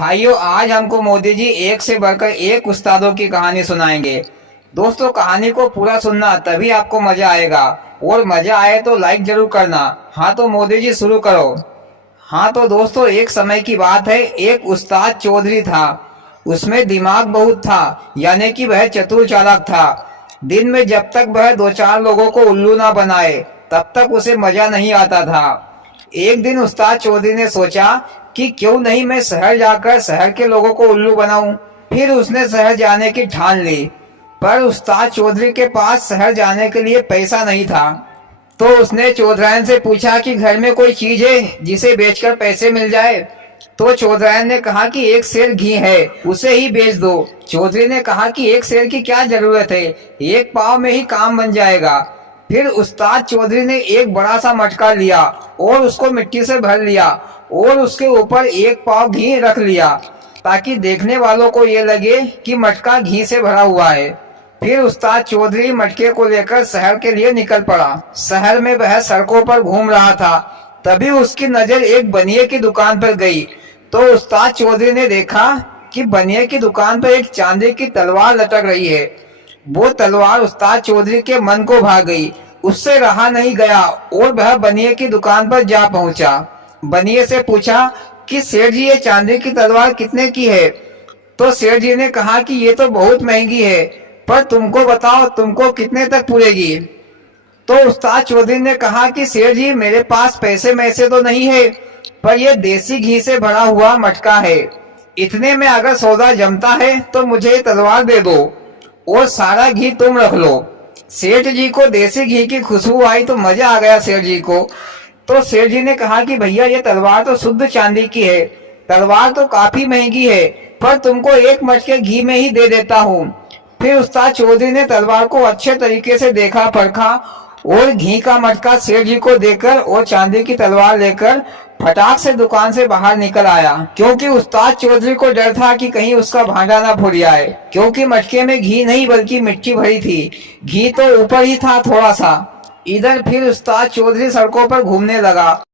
भाइयों, आज हमको मोदी जी एक से बढ़कर एक उस्तादों की कहानी सुनाएंगे। दोस्तों, कहानी को पूरा सुनना, तभी आपको मजा आएगा। और मजा आए तो लाइक जरूर करना। हाँ तो मोदी जी शुरू करो। हाँ तो दोस्तों, एक समय की बात है। एक उस्ताद चौधरी था। उसमें दिमाग बहुत था, यानी कि वह चतुर चालाक था। दिन में जब तक वह दो चार लोगों को उल्लू ना बनाए, तब तक उसे मजा नहीं आता था। एक दिन उस्ताद चौधरी ने सोचा कि क्यों नहीं मैं शहर जाकर शहर के लोगों को उल्लू बनाऊं। फिर उसने शहर जाने की ठान ली। पर उस्ताद चौधरी के पास शहर जाने के लिए पैसा नहीं था। तो उसने चौधरायन से पूछा कि घर में कोई चीज है जिसे बेचकर पैसे मिल जाए। तो चौधरायन ने कहा कि एक सेर घी है, उसे ही बेच दो। चौधरी ने कहा कि एक सेर की क्या जरूरत है, एक पाव में ही काम बन जाएगा। फिर उस्ताद चौधरी ने एक बड़ा सा मटका लिया और उसको मिट्टी से भर लिया और उसके ऊपर एक पाव घी रख लिया, ताकि देखने वालों को ये लगे कि मटका घी से भरा हुआ है। फिर उस्ताद चौधरी मटके को लेकर शहर के लिए निकल पड़ा। शहर में वह सड़कों पर घूम रहा था। तभी उसकी नजर एक बनिए की दुकान पर गई। तो उस्ताद चौधरी ने देखा कि बनिए की दुकान पर एक चांदी की तलवार लटक रही है। वो तलवार उस्ताद चौधरी के मन को भा गई। उससे रहा नहीं गया और वह बनिए की दुकान पर जा पहुंचा। बनिए से पूछा कि सेठ जी, ये चांदी की तलवार कितने की है? तो सेठ जी ने कहा कि ये तो बहुत महंगी है, पर तुमको बताओ, तुमको कितने तक पूरेगी? तो उस्ताद चौधरी ने कहा कि सेठ जी, मेरे पास पैसे मैसे तो नहीं है, पर यह देसी घी से भरा हुआ मटका है। इतने में अगर सौदा जमता है तो मुझे ये तलवार दे दो और सारा घी तुम रख लो। सेठ जी को देसी घी की खुशबू आई तो मजा आ गया सेठ जी को। तो सेठ जी ने कहा कि भैया, ये तलवार तो शुद्ध चांदी की है। तलवार तो काफी महंगी है, पर तुमको एक मटके घी में ही दे देता हूँ। फिर उस्ताद चौधरी ने तलवार को अच्छे तरीके से देखा परखा और घी का मटका सेठ जी को देकर और चांदी की तलवार लेकर फटाक से दुकान से बाहर निकल आया, क्योंकि उस्ताद चौधरी को डर था कि कहीं उसका भांडा ना फूट जाए, क्योंकि मटके में घी नहीं बल्कि मिट्टी भरी थी। घी तो ऊपर ही था थोड़ा सा। इधर फिर उस्ताद चौधरी सड़कों पर घूमने लगा।